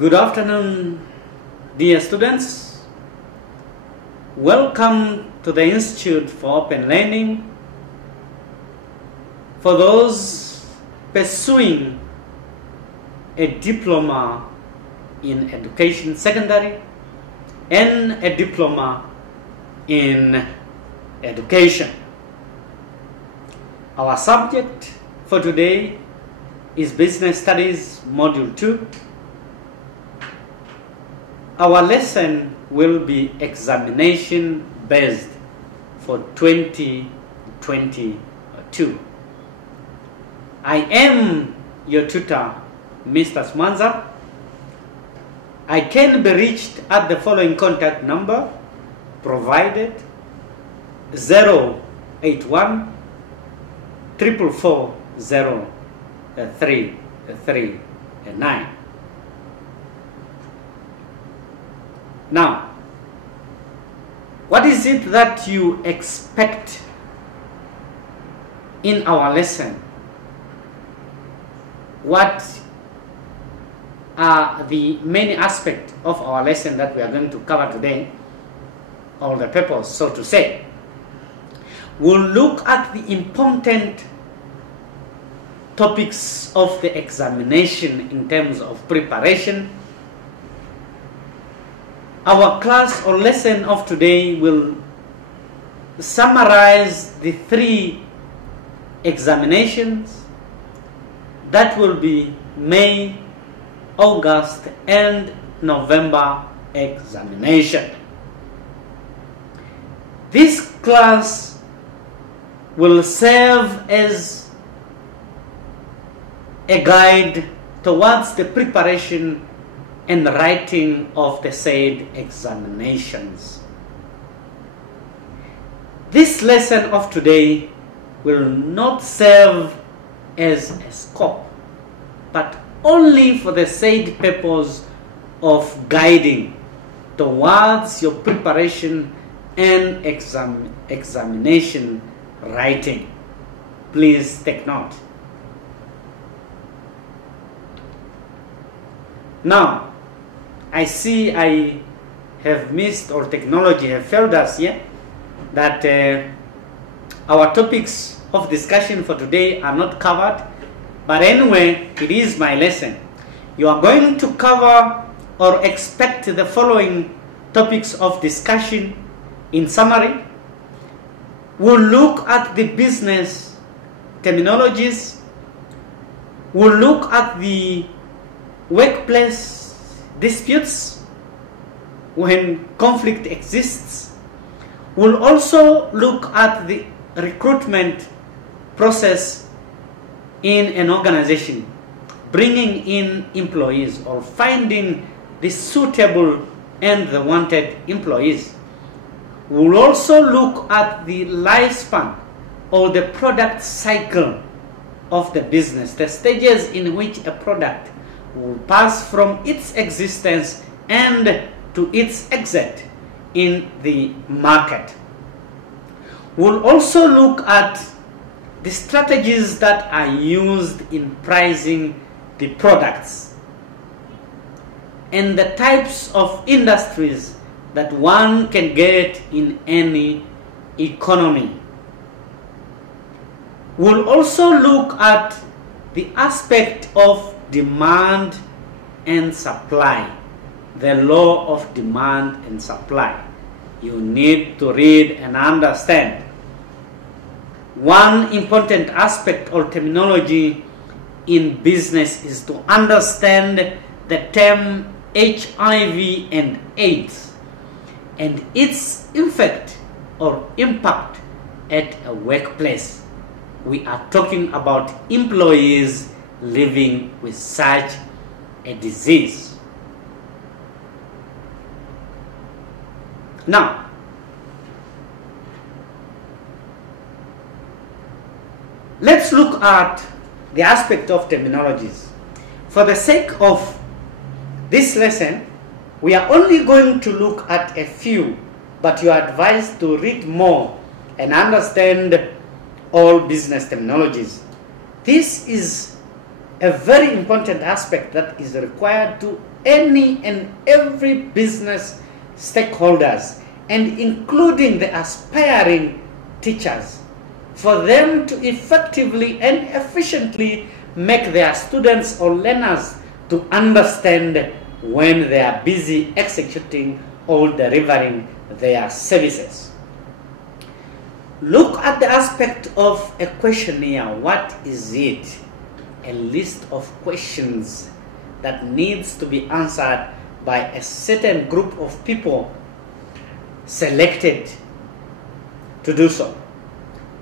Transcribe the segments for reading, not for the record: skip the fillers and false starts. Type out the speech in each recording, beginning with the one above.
Good afternoon, dear students. Welcome to the Institute for Open Learning. For those pursuing a diploma in education secondary and a diploma in education. Our subject for today is Business Studies Module 2. Our lesson will be examination based for 2022. I am your tutor, Mr. Smanza. I can be reached at the following contact number provided: 081 444 0339. Now, what is it that you expect in our lesson? What are the many aspects of our lesson that we are going to cover today, or the purpose, so to say? We'll look at the important topics of the examination in terms of preparation. Our class or lesson of today will summarize the 3 examinations that will be May, August, and November examination. This class will serve as a guide towards the preparation and writing of the said examinations. This lesson of today will not serve as a scope, but only for the said purpose of guiding towards your preparation and examination writing. Please take note. Now, I see I have missed, or technology have failed us here, that our topics of discussion for today are not covered. But anyway, it is my lesson. You are going to cover or expect the following topics of discussion. In summary, we'll look at the business terminologies. We'll look at the workplace disputes when conflict exists. We'll also look at the recruitment process in an organization, bringing in employees or finding the suitable and the wanted employees. We'll also look at the lifespan or the product cycle of the business, the stages in which a product will pass from its existence and to its exit in the market. We'll also look at the strategies that are used in pricing the products and the types of industries that one can get in any economy. We'll also look at the aspect of demand and supply, the law of demand and supply. You need to read and understand. One important aspect or terminology in business is to understand the term HIV and AIDS and its effect or impact at a workplace. We are talking about employees living with such a disease. Now, let's look at the aspect of terminologies. For the sake of this lesson, we are only going to look at a few, but you are advised to read more and understand all business terminologies. This is a very important aspect that is required to any and every business stakeholders, and including the aspiring teachers, for them to effectively and efficiently make their students or learners to understand when they are busy executing or delivering their services. Look at the aspect of a questionnaire. What is it? A list of questions that needs to be answered by a certain group of people selected to do so.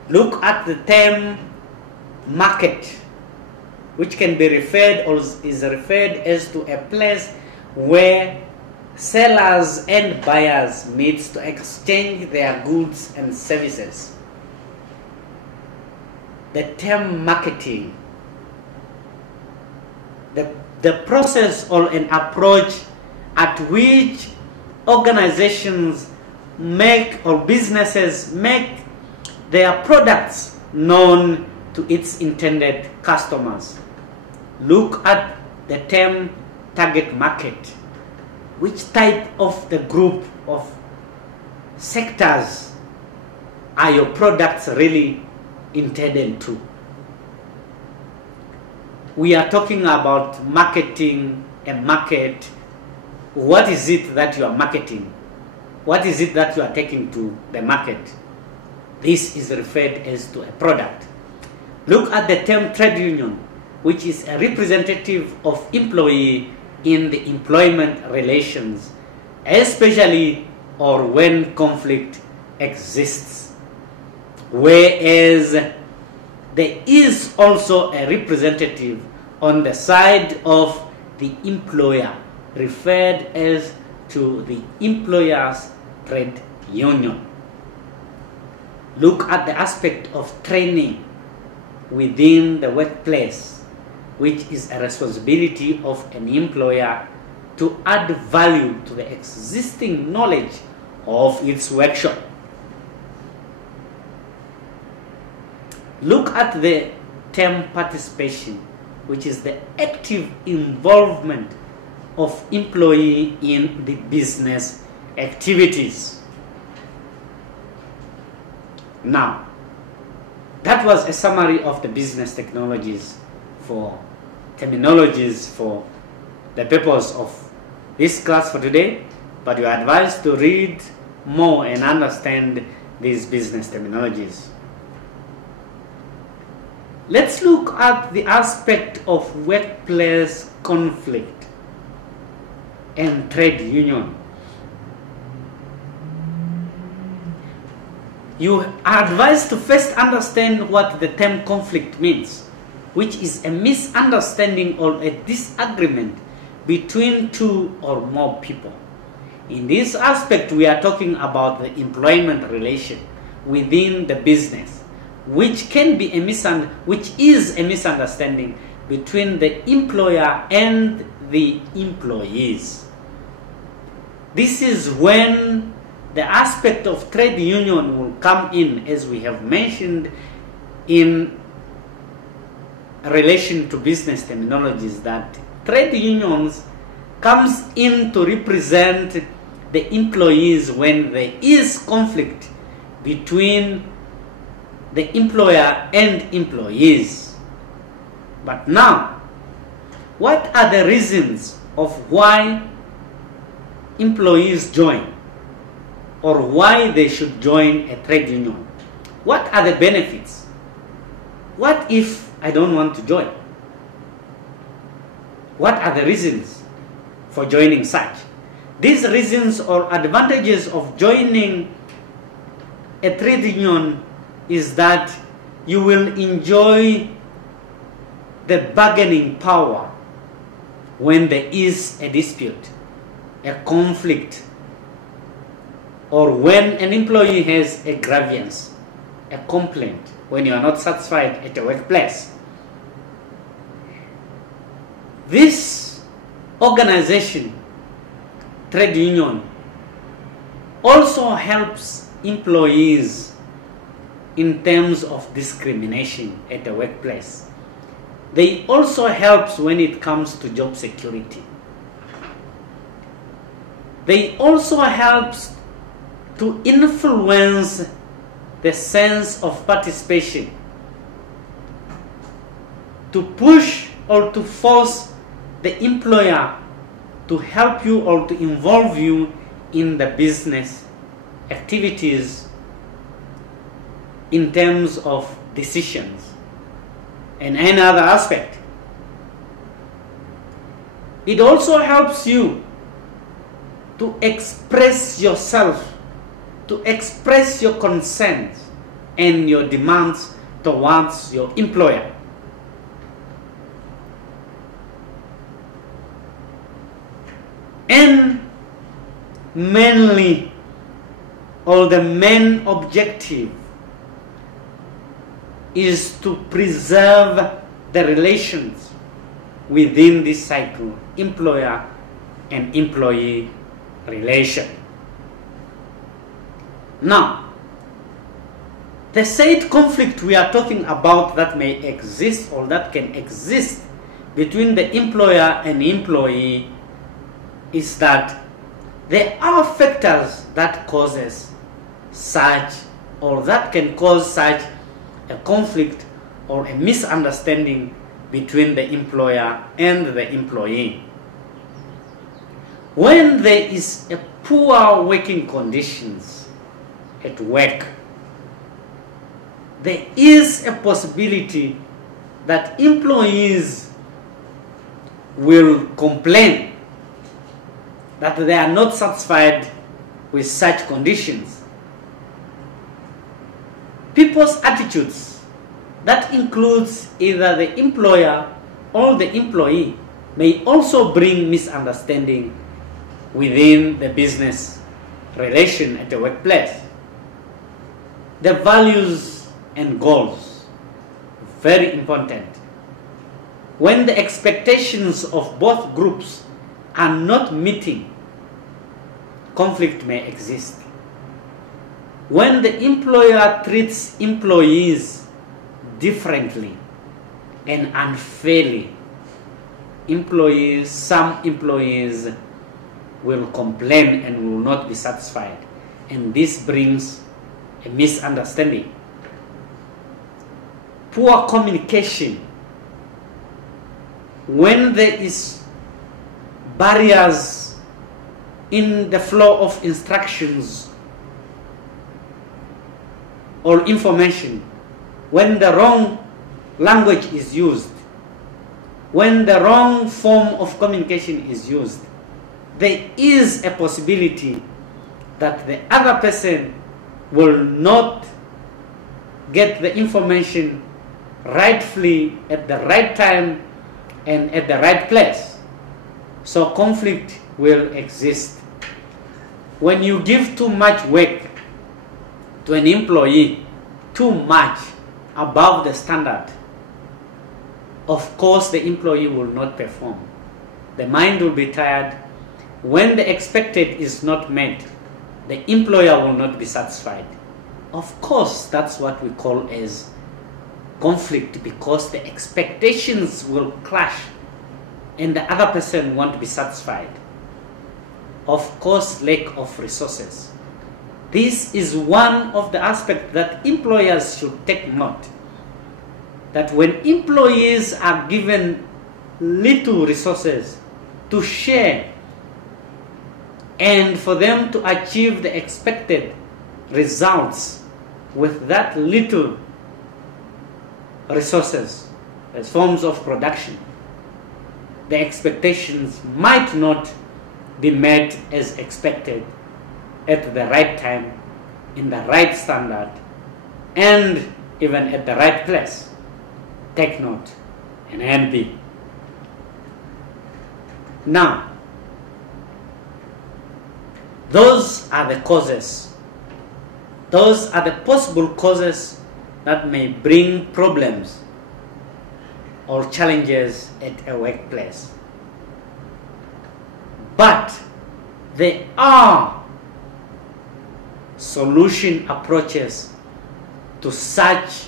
Look at the term market, which can be referred or is referred as to a place where sellers and buyers meet to exchange their goods and services. The term marketing, the process or an approach at which organizations make or businesses make their products known to its intended customers. Look at the term target market. Which type of the group of sectors are your products really intended to? We are talking about marketing a market. What is it that you are marketing? What is it that you are taking to the market? This is referred as to a product. Look at the term trade union, which is a representative of employee in the employment relations, especially or when conflict exists. Whereas there is also a representative on the side of the employer, referred as to the employer's trade union. Look at the aspect of training within the workplace, which is a responsibility of an employer to add value to the existing knowledge of its workshop. Look at the term participation, which is the active involvement of employee in the business activities. Now, that was a summary of the business technologies for terminologies for the purpose of this class for today, but you are advised to read more and understand these business terminologies. Let's look at the aspect of workplace conflict and trade union. You are advised to first understand what the term conflict means, which is a misunderstanding or a disagreement between two or more people. In this aspect, we are talking about the employment relation within the business, which can be which is a misunderstanding between the employer and the employees. This is when the aspect of trade union will come in, as we have mentioned in relation to business terminologies, that trade unions comes in to represent the employees when there is conflict between the employer and employees. But now, what are the reasons of why employees join, or why they should join a trade union? What are the benefits? What if I don't want to join? What are the reasons for joining such? These reasons or advantages of joining a trade union is that you will enjoy the bargaining power when there is a dispute, a conflict, or when an employee has a grievance, a complaint, when you are not satisfied at the workplace. This organization, trade union, also helps employees in terms of discrimination at the workplace. They also helps when it comes to job security. they also help to influence the sense of participation, to push or to force the employer to help you or to involve you in the business activities in terms of decisions and any other aspect. It also helps you to express yourself, to express your concerns and your demands towards your employer. And mainly, or the main objective is to preserve the relations within this cycle, employer and employee relation. Now, the said conflict we are talking about that may exist or that can exist between the employer and employee is that there are factors that causes such or that can cause such a conflict or a misunderstanding between the employer and the employee. When there is a poor working conditions at work, there is a possibility that employees will complain that they are not satisfied with such conditions. People's attitudes, that includes either the employer or the employee, may also bring misunderstanding within the business relation at the workplace. The values and goals, very important. When the expectations of both groups are not meeting, conflict may exist. When the employer treats employees differently and unfairly, some employees will complain and will not be satisfied, and this brings a misunderstanding. Poor communication. When there is barriers in the flow of instructions or information, when the wrong language is used, when the wrong form of communication is used, there is a possibility that the other person will not get the information rightfully at the right time and at the right place. So conflict will exist. When you give too much work to an employee, too much above the standard, of course the employee will not perform. The mind will be tired. When the expected is not met, the employer will not be satisfied. Of course, that's what we call as conflict, because the expectations will clash and the other person won't be satisfied. Of course, lack of resources. This is one of the aspects that employers should take note. That when employees are given little resources to share and for them to achieve the expected results with that little resources as forms of production, the expectations might not be met as expected at the right time, in the right standard, and even at the right place. Take note and NB. Now, those are the causes. Those are the possible causes that may bring problems or challenges at a workplace. But there are solution approaches to such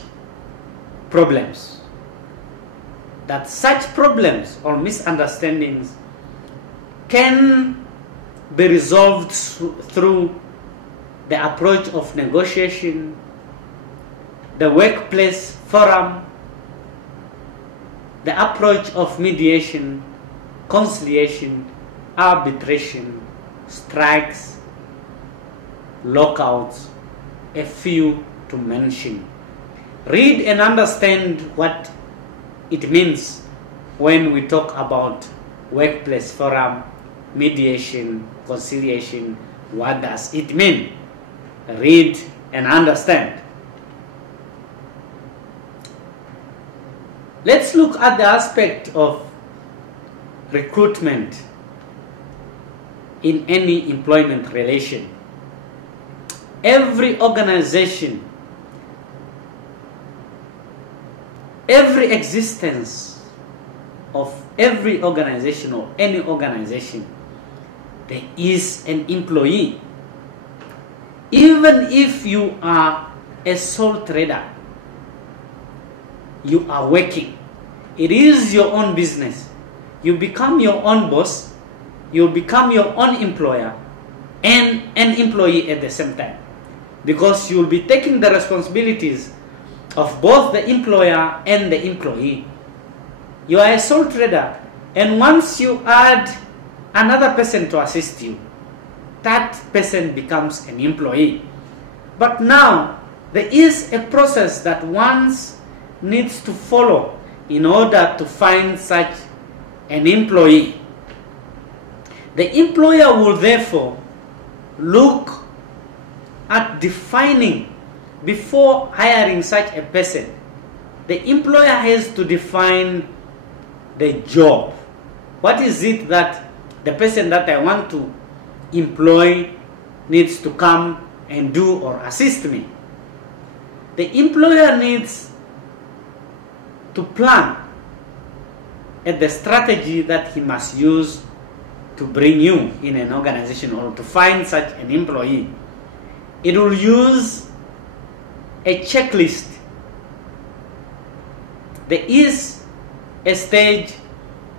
problems. That such problems or misunderstandings can be resolved through the approach of negotiation, the workplace forum, the approach of mediation, conciliation, arbitration, strikes, lockouts, a few to mention. Read and understand what it means when we talk about workplace forum, mediation, conciliation. What does it mean? Read and understand. Let's look at the aspect of recruitment in any employment relation. Every organization, every existence of every organization or any organization, there is an employee. Even if you are a sole trader, you are working. It is your own business. You become your own boss, you become your own employer and an employee at the same time, because you will be taking the responsibilities of both the employer and the employee. You are a sole trader, and once you add another person to assist you, that person becomes an employee. But now there is a process that one needs to follow in order to find such an employee. The employer will therefore look at defining, before hiring such a person, the employer has to define the job. What is it that the person that I want to employ needs to come and do or assist me? The employer needs to plan at the strategy that he must use to bring you in an organization or to find such an employee. It will use a checklist. There is a stage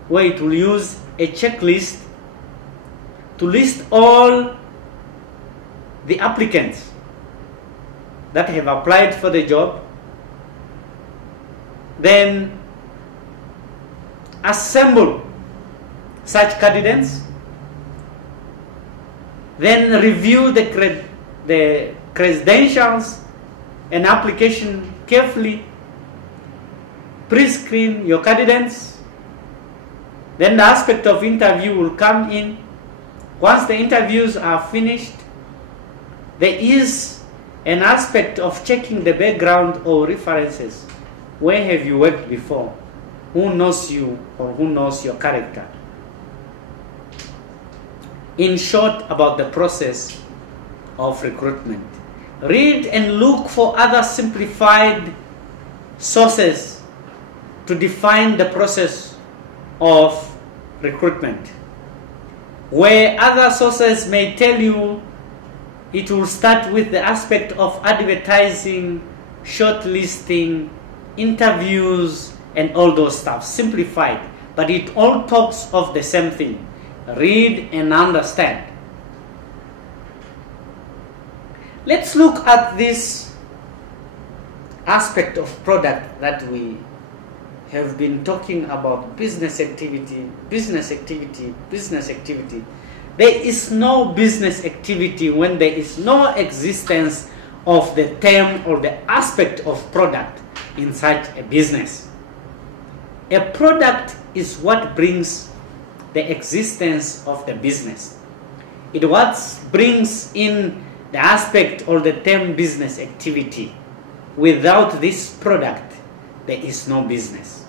where it will use a checklist to list all the applicants that have applied for the job, then assemble such candidates, then review the credentials and application carefully, pre-screen your candidates. Then the aspect of interview will come in. Once the interviews are finished, there is an aspect of checking the background or references. Where have you worked before? Who knows you or who knows your character? In short, about the process of recruitment. Read and look for other simplified sources to define the process of recruitment. Where other sources may tell you it will start with the aspect of advertising, shortlisting, interviews, and all those stuff, simplified, but it all talks of the same thing. Read and understand. Let's look at this aspect of product that we have been talking about. Business activity, business activity, business activity. There is no business activity when there is no existence of the term or the aspect of product in such a business. A product is what brings the existence of the business. It what brings in the aspect or the term business activity. Without this product, there is no business.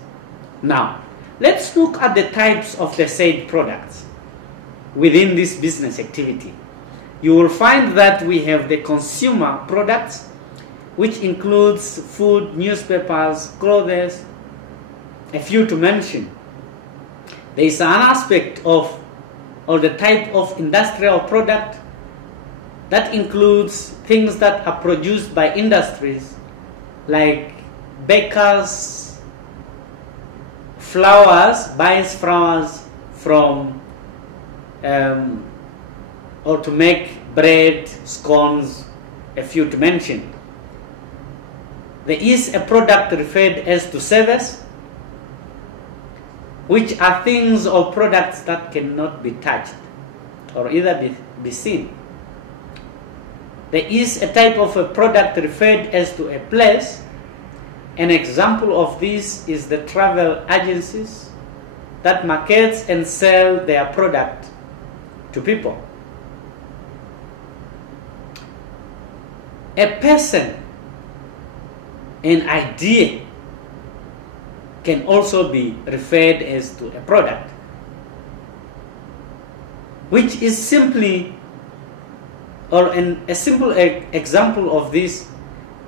Now, let's look at the types of the said products within this business activity. You will find that we have the consumer products, which includes food, newspapers, clothes, a few to mention. There is an aspect of or the type of industrial product that includes things that are produced by industries like bakers, flowers, buys flowers from or to make bread, scones, a few to mention. There is a product referred as to service, which are things or products that cannot be touched or either be seen. There is a type of a product referred as to a place. An example of this is the travel agencies that markets and sell their product to people. A person, an idea, can also be referred as to a product, which is simply, or a simple example of this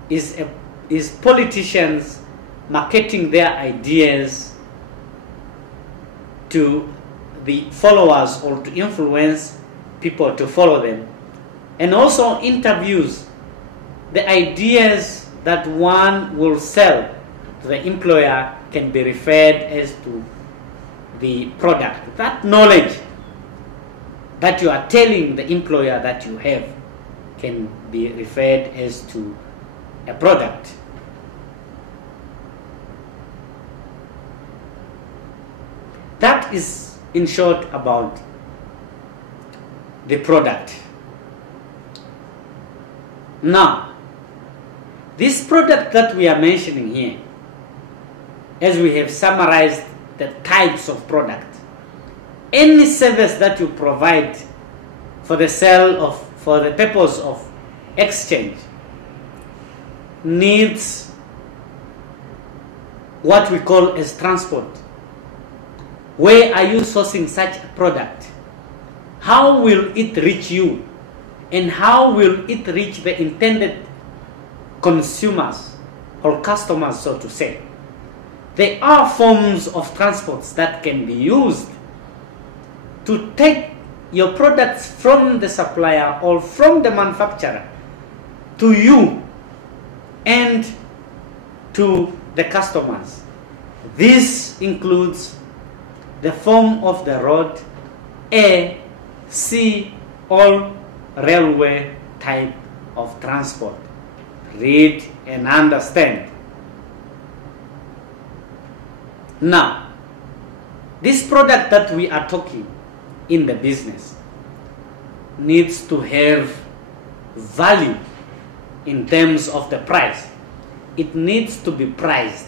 is politicians marketing their ideas to the followers or to influence people to follow them, and also interviews. The ideas that one will sell to the employer can be referred as to the product. That knowledge that you are telling the employer that you have can be referred as to a product. That is, in short, about the product. Now, this product that we are mentioning here, as we have summarized the types of product, any service that you provide for the for the purpose of exchange needs what we call as transport. Where are you sourcing such a product? How will it reach you? And how will it reach the intended consumers or customers, so to say? There are forms of transports that can be used to take your products from the supplier or from the manufacturer to you and to the customers. This includes the form of the road, air, sea, or railway type of transport. Read and understand. Now, this product that we are talking in the business needs to have value in terms of the price. It needs to be priced.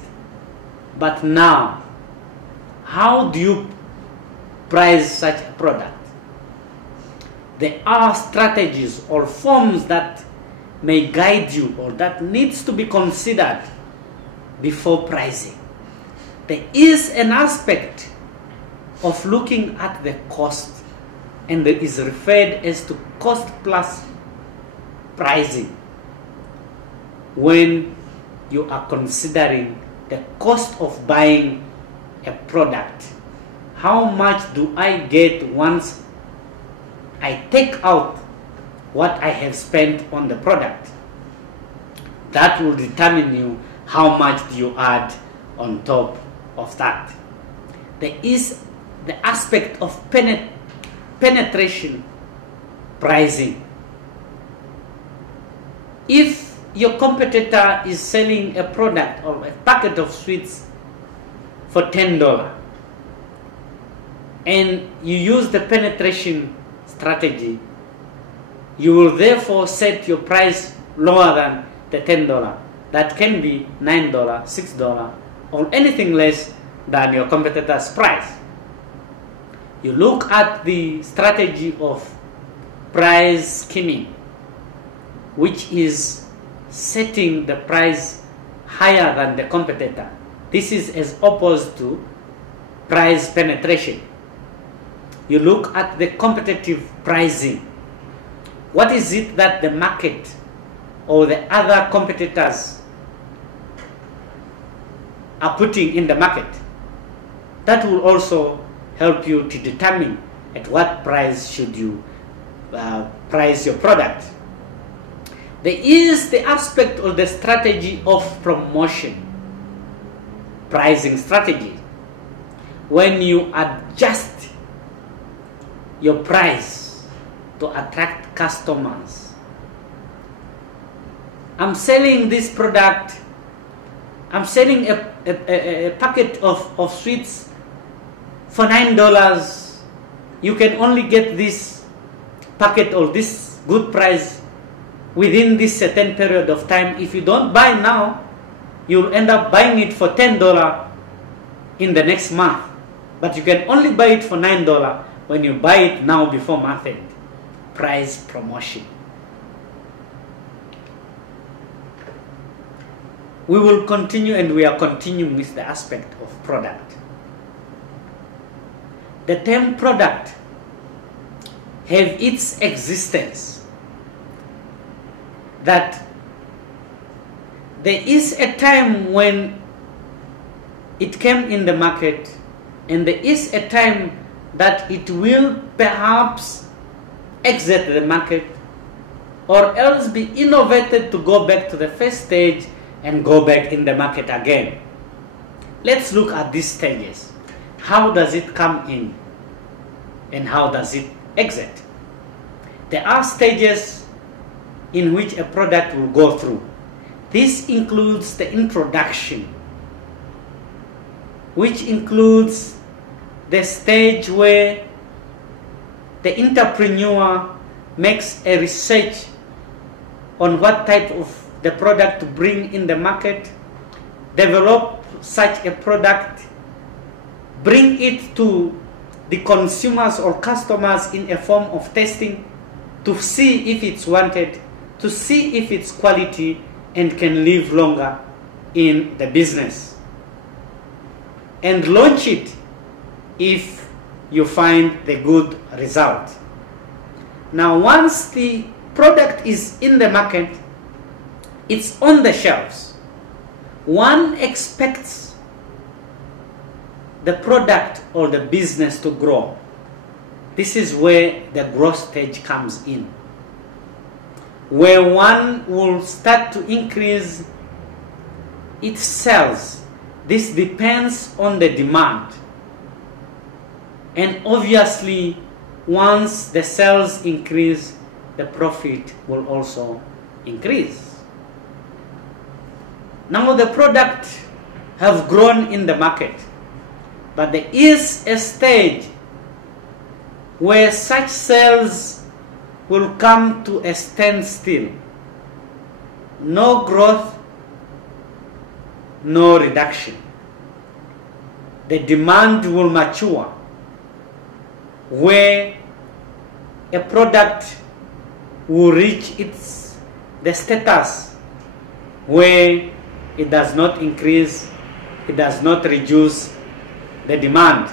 But now, how do you price such a product? There are strategies or forms that may guide you or that needs to be considered before pricing. There is an aspect of looking at the cost, and it is referred as to cost plus pricing when you are considering the cost of buying a product. How much do I get once I take out what I have spent on the product? That will determine you how much do you add on top of that. There is the aspect of penetration pricing. If your competitor is selling a product or a packet of sweets for $10 and you use the penetration strategy, you will therefore set your price lower than the $10. That can be $9, $6, or anything less than your competitor's price. You look at the strategy of price skimming, which is setting the price higher than the competitor. This is as opposed to price penetration. You look at the competitive pricing. What is it that the market or the other competitors are putting in the market? That will also help you to determine at what price should you price your product. There is the aspect of the strategy of promotion, pricing strategy. When you adjust your price to attract customers. I'm selling this product. I'm selling a packet of sweets for $9. You can only get this packet or this good price within this certain period of time. If you don't buy now, you'll end up buying it for $10 in the next month. But you can only buy it for $9 when you buy it now before month end. Price promotion. We will continue, and we are continuing with the aspect of product. The term product have its existence, that there is a time when it came in the market, and there is a time that it will perhaps exit the market, or else be innovated to go back to the first stage and go back in the market again. Let's look at these stages. How does it come in and how does it exit? There are stages in which a product will go through. This includes the introduction, which includes the stage where the entrepreneur makes a research on what type of the product to bring in the market, develop such a product, bring it to the consumers or customers in a form of testing to see if it's wanted, to see if it's quality and can live longer in the business, and launch it if you find the good result. Now, once the product is in the market, it's on the shelves, one expects the product or the business to grow. This is where the growth stage comes in, where one will start to increase its sales. This depends on the demand. And obviously, once the sales increase, the profit will also increase. Now the product have grown in the market, but there is a stage where such sales will come to a standstill. No growth, no reduction. The demand will mature, where a product will reach the status where it does not increase, it does not reduce the demand.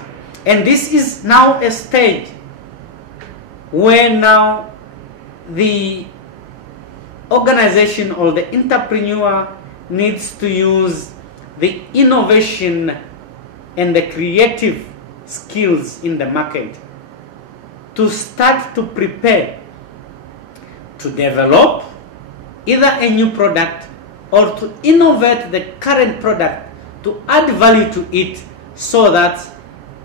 And this is now a stage where now the organization or the entrepreneur needs to use the innovation and the creative skills in the market to start to prepare to develop either a new product or to innovate the current product, to add value to it so that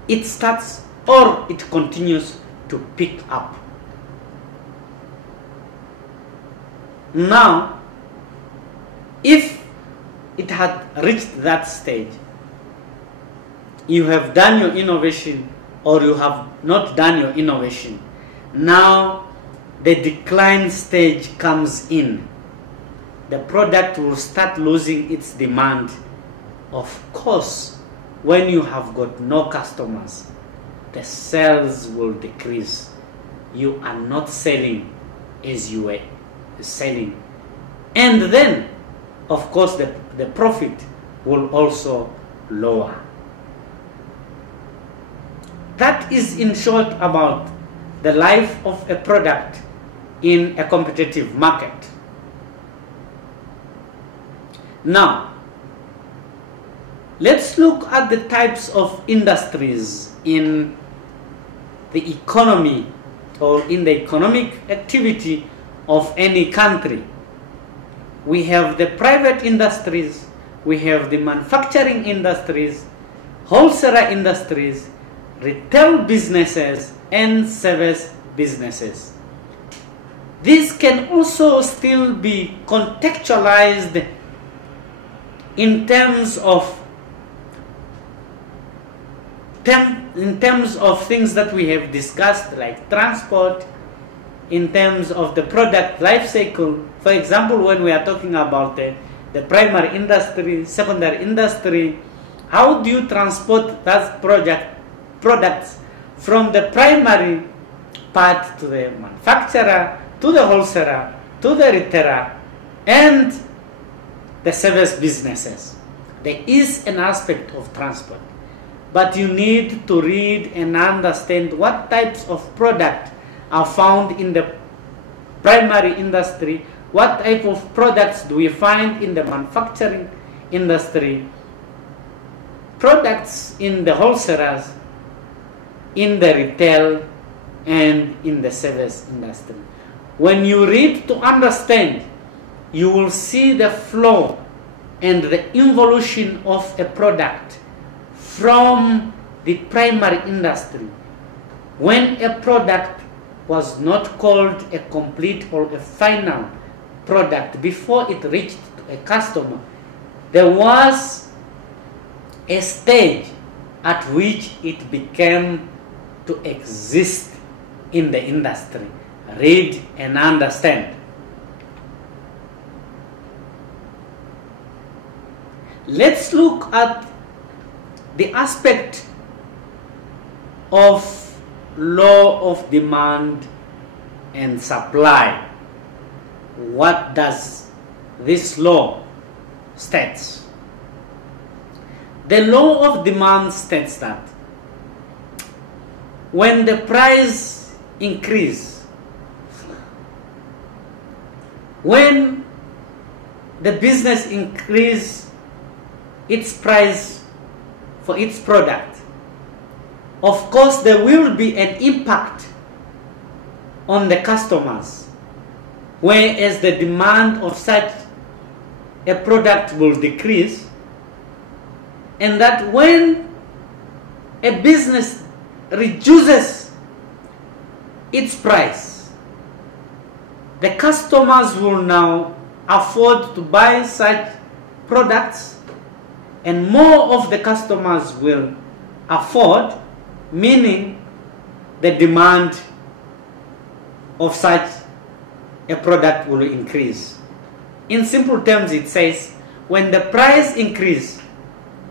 it starts or it continues to pick up. Now, if it had reached that stage, you have done your innovation or you have not done your innovation. Now the decline stage comes in. The product will start losing its demand. Of course, when you have got no customers, the sales will decrease. You are not selling as you were selling. And then, of course, the profit will also lower. That is in short about the life of a product in a competitive market. Now, let's look at the types of industries in the economy or in the economic activity of any country. We have the private industries, we have the manufacturing industries, wholesaler industries, retail businesses, and service businesses. This can also still be contextualized in terms of things that we have discussed, like transport, in terms of the product life cycle. For example, when we are talking about the primary industry, secondary industry, how do you transport that products from the primary part to the manufacturer, to the wholesaler, to the retailer, and the service businesses? There is an aspect of transport, but you need to read and understand what types of product are found in the primary industry, what type of products do we find in the manufacturing industry, products in the wholesalers, in the retail, and in the service industry. When you read to understand, you will see the flow and the evolution of a product from the primary industry, when a product was not called a complete or a final product before it reached a customer. There was a stage at which it began to exist in the industry. Read and understand. Let's look at the aspect of law of demand and supply. What does this law states? The law of demand states that when the price increase, when the business increase its price for its product, of course there will be an impact on the customers, whereas the demand of such a product will decrease, and that when a business reduces its price, the customers will now afford to buy such products, and more of the customers will afford, meaning the demand of such a product will increase. In simple terms, it says when the price increases,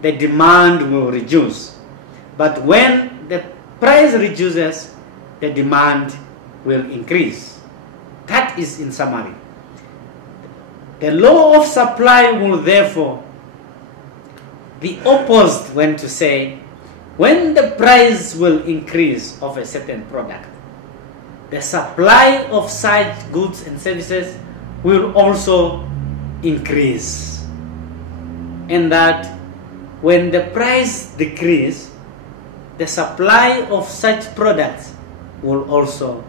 the demand will reduce. But when the price reduces, the demand will increase. That is in summary. The law of supply will therefore be opposed when to say when the price will increase of a certain product, the supply of such goods and services will also increase. And that when the price decreases, the supply of such products will also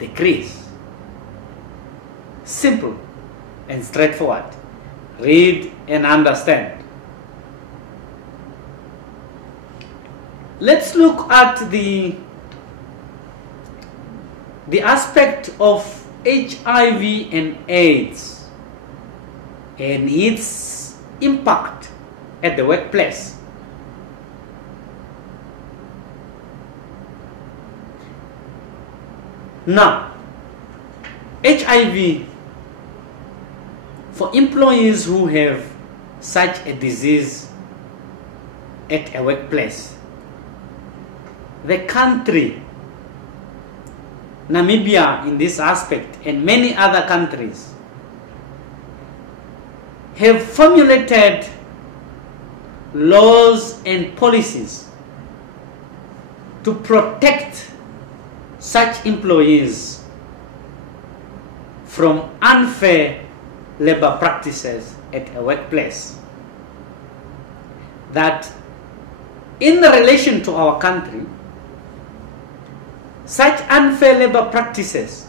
decrease. Simple and straightforward. Read and understand. Let's look at the aspect of HIV and AIDS and its impact at the workplace. Now, HIV, for employees who have such a disease at a workplace, the country, Namibia in this aspect, and many other countries have formulated laws and policies to protect such employees from unfair labor practices at a workplace. That in relation to our country, such unfair labor practices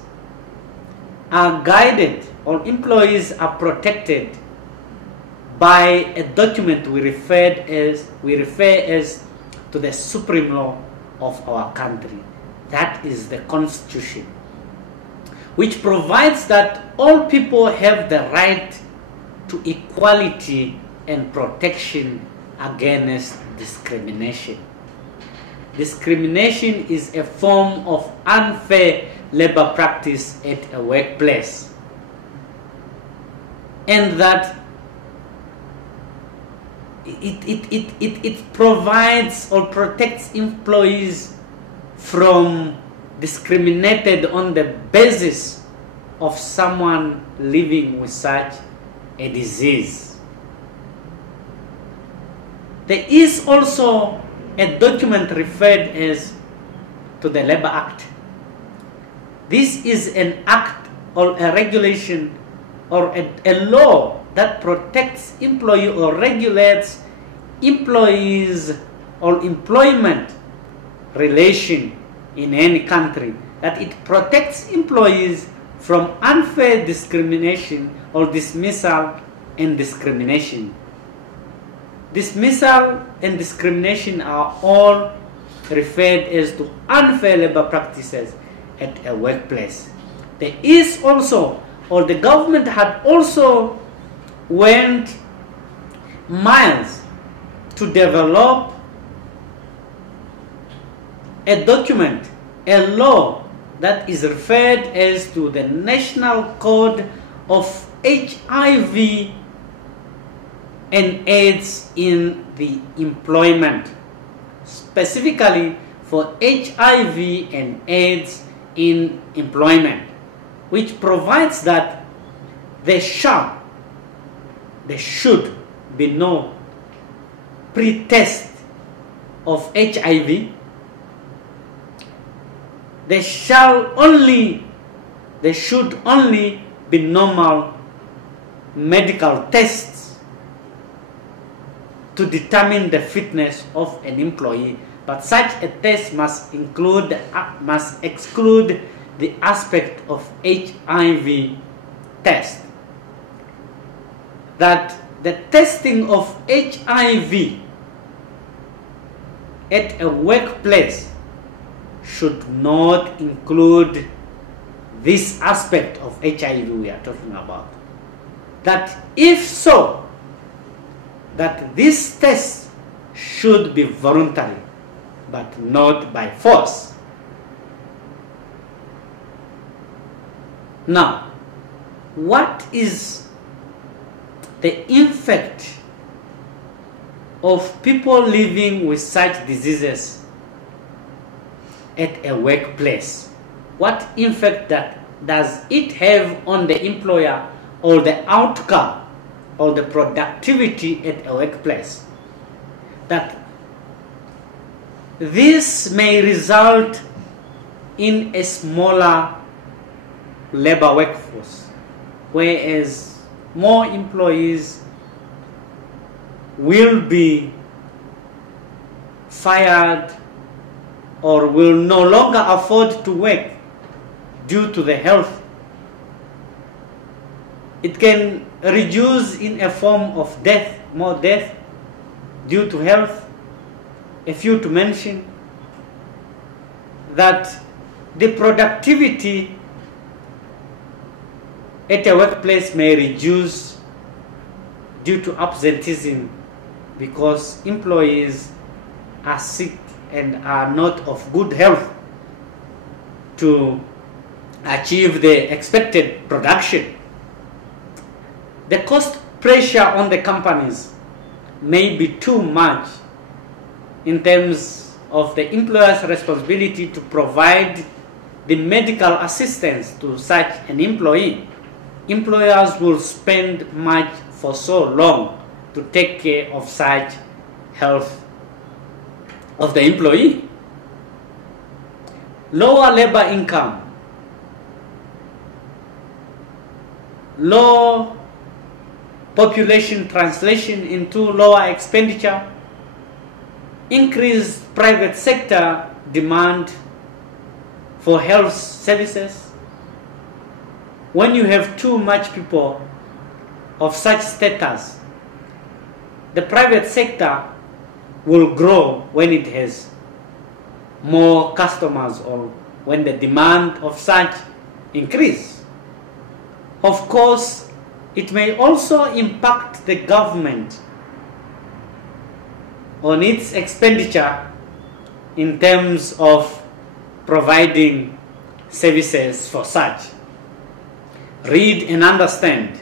are guided, or employees are protected by a document we refer as to the supreme law of our country. That is the Constitution. which provides that all people have the right to equality and protection against discrimination. Discrimination is a form of unfair labor practice at a workplace, and that it provides or protects employees from discriminated on the basis of someone living with such a disease. There is also a document referred as to the Labor Act. This is an act or a regulation or a law that protects employee or regulates employees or employment relation in any country, that it protects employees from unfair discrimination or dismissal and discrimination. Dismissal and discrimination are all referred as to unfair labor practices at a workplace. There is also, or the government had also went miles to develop a document, a law that is referred as to the National Code of HIV and AIDS in the employment, specifically for HIV and AIDS in employment, which provides that there should be no pre-test of HIV. There should only be normal medical tests to determine the fitness of an employee, but such a test must exclude the aspect of HIV test. That the testing of HIV at a workplace should not include this aspect of HIV we are talking about. That if so, that this test should be voluntary, but not by force. Now, what is the effect of people living with such diseases at a workplace? What effect does it have on the employer or the outcome or the productivity at a workplace? That this may result in a smaller labor workforce, whereas more employees will be fired or will no longer afford to work due to the health. It can reduce in a form of death, more death due to health. A few to mention that the productivity at a workplace may reduce due to absenteeism because employees are sick and are not of good health to achieve the expected production. The cost pressure on the companies may be too much in terms of the employer's responsibility to provide the medical assistance to such an employee. Employers will spend much for so long to take care of such health of the employee. Lower labor income, low population translation into lower expenditure, increased private sector demand for health services. When you have too much people of such status, the private sector will grow when it has more customers or when the demand of such increase. Of course, it may also impact the government on its expenditure in terms of providing services for such. Read and understand.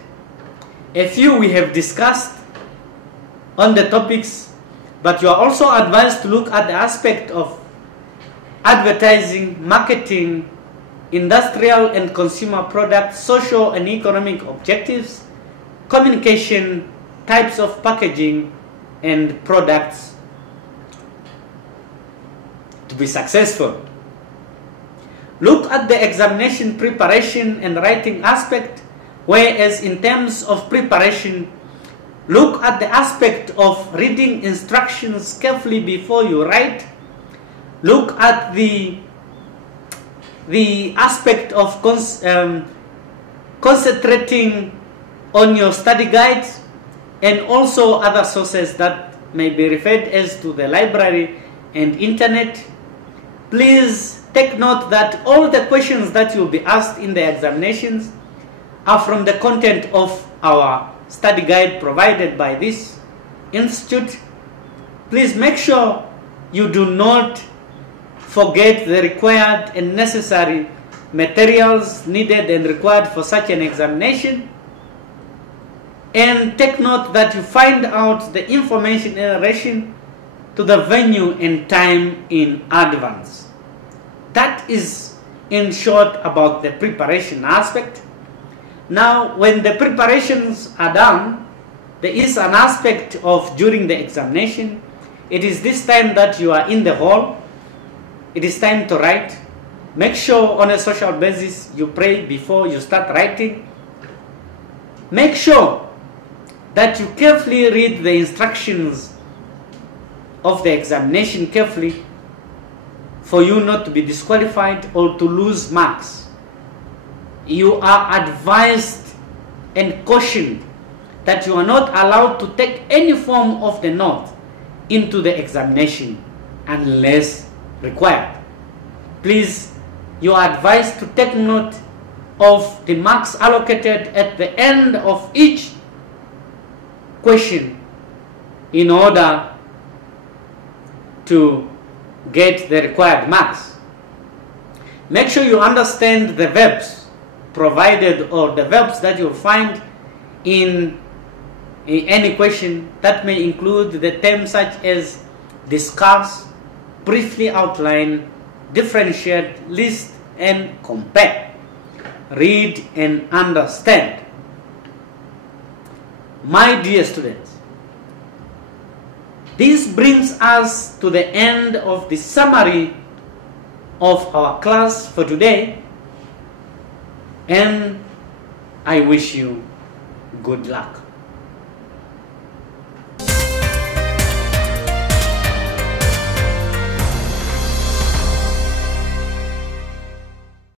A few we have discussed on the topics, but you are also advised to look at the aspect of advertising, marketing, industrial and consumer products, social and economic objectives, communication, types of packaging, and products to be successful. Look at the examination preparation and writing aspect, whereas in terms of preparation, look at the aspect of reading instructions carefully before you write. Look at the aspect of concentrating on your study guides and also other sources that may be referred as to the library and internet. Please take note that all the questions that you'll be asked in the examinations are from the content of our study guide provided by this institute. Please make sure you do not forget the required and necessary materials needed and required for such an examination. And take note that you find out the information in relation to the venue and time in advance. That is in short about the preparation aspect. Now, when the preparations are done, there is an aspect of during the examination. It is this time that you are in the hall. It is time to write. Make sure on a social basis you pray before you start writing. Make sure that you carefully read the instructions of the examination carefully for you not to be disqualified or to lose marks. You are advised and cautioned that you are not allowed to take any form of the note into the examination unless required. Please, you are advised to take note of the marks allocated at the end of each question in order to get the required marks. Make sure you understand the verbs provided or the verbs that you'll find in any question. That may include the terms such as discuss, briefly outline, differentiate, list, and compare. Read and understand. My dear students, this brings us to the end of the summary of our class for today, and I wish you good luck.